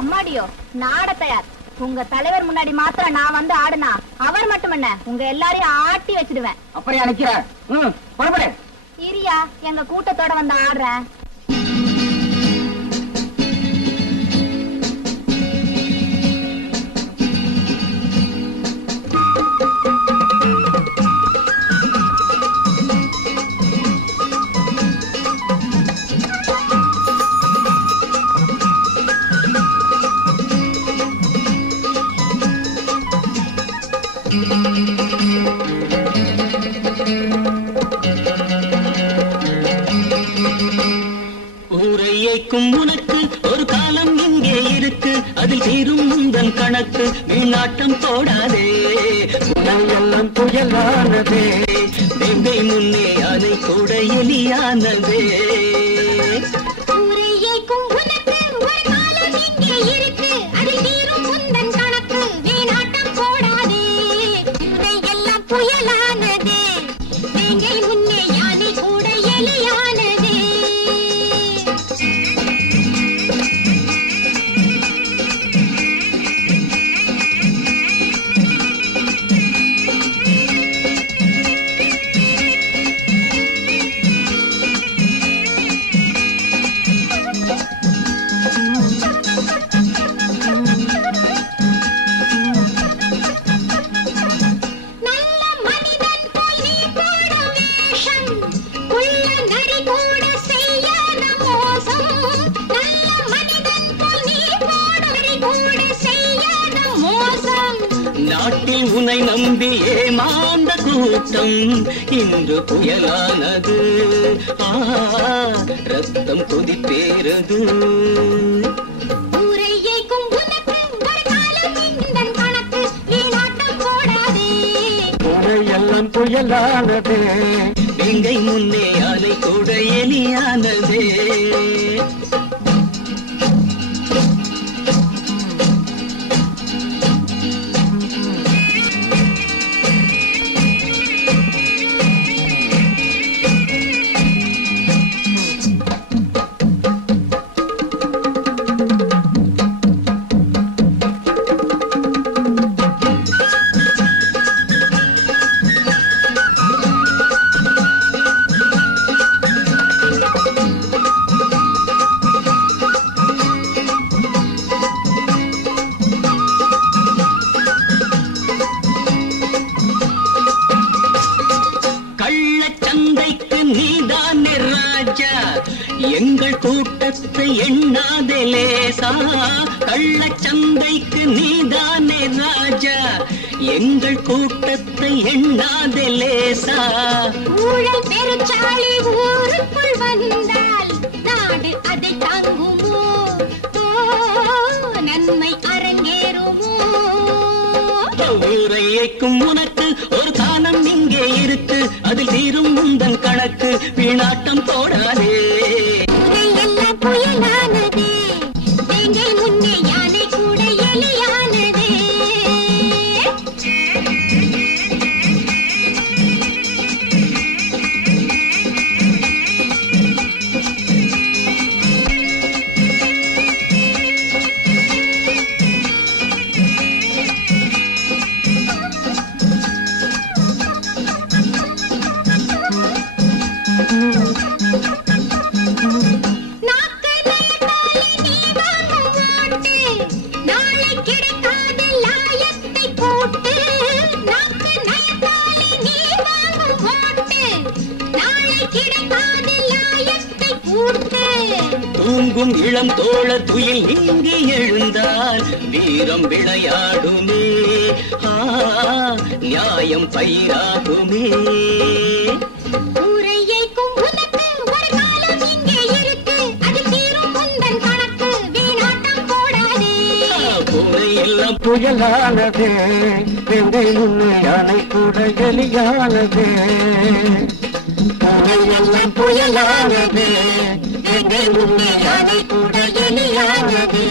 அம்மாடியோ நாட தயார். உங்க தலைவர் முன்னாடி மாத்திரம் நான் வந்து ஆடுனா அவர் மட்டும் என்ன உங்க எல்லாரையும் ஆட்டி வச்சிடுவேன். அப்படியா நிக்கிற? இரியா எங்க கூட்டத்தோட வந்து ஆடுறேன். உனக்கு ஒரு காலம் இங்கே இருக்கு, அதில் தீரும் முந்தன் கணக்கு. வீணாட்டம் போடாதே, உணவெல்லாம் புயலானதே, வேங்கை முன்னே அதை கூட எலியானதே. நாட்டில் உன்னை நம்பி ஏமாந்த கூட்டம் இன்று புயலானது. ரத்தம் கொதிப்பேறது. எல்லாம் புயலானதே, வேங்கை முன்னே அதை கூட எலியானதே. எங்கள் கூட்டத்தை எண்ணாதே லேசா, கள்ளச்சந்தைக்கு நீதானே ராஜா. எங்கள் கூட்டத்தை எண்ணாதே லேசா. ஊழல் பெருச்சாளி ஊருக்குள் வந்தால் நாடு அதை தாங்குமோ? நன்மை அரங்கேறுமோ? ஊரையைக்கும் உனக்கு ஒரு காலம் இங்கே இருக்கு, அதில் தீரும் முந்தன் கணக்கு. வீணாட்டம் போடாதே, எல்லாம் புயலானதே, வேங்கை முன்னே யானை கூட எலியானதே. கூத்து. தூங்கும் இளம் தோழ துயில் நீங்கி எழுந்தால் வீரம் விளையாடுமே, நியாயம் பயிராகுமே. ஊரையைக்கும் உனக்கு ஒரு காலம் இங்கே இருக்கு, அது தீரும் உந்தன் கணக்கு, வீணாட்டம் போடாதே. பூனையெல்லாம் புயலானதே எங்கை உன்னை யானை கூட எலியானதே. புயலெல்லாம் புயலானதே எங்கை உன்னை யானை கூட எலியானதே.